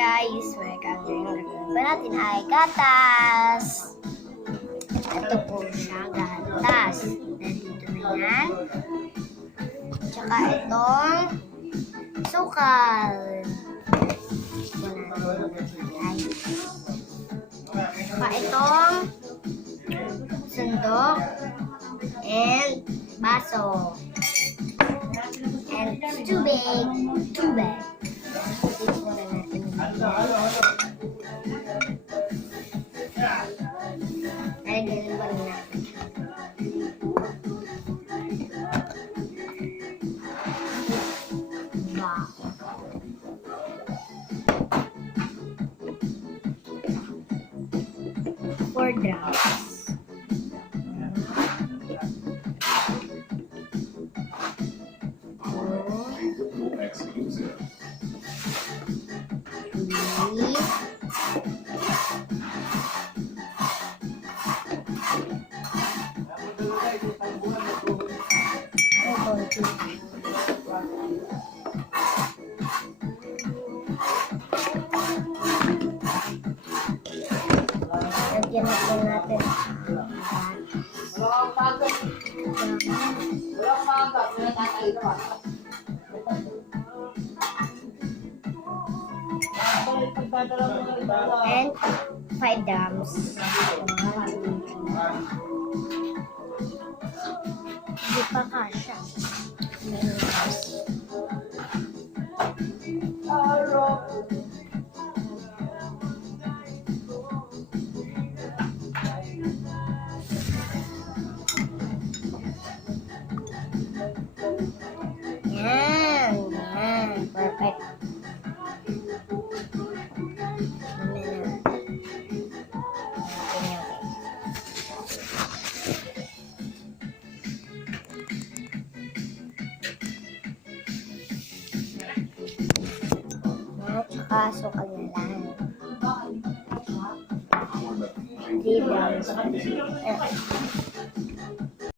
guys, welcome ngayon. Ba natin ay gatas. Ito po siya, gatas. Nandito na yan. Tsaka itong sukal. Tsaka itong sundok and baso. And tubig. Lalagyan pa rin natin. Wow. 4 drops. Lagyan natin. And 5 grams. Hindi pa kasha. Yan. Perfect. Tsaka sukal na lang. 3 grams.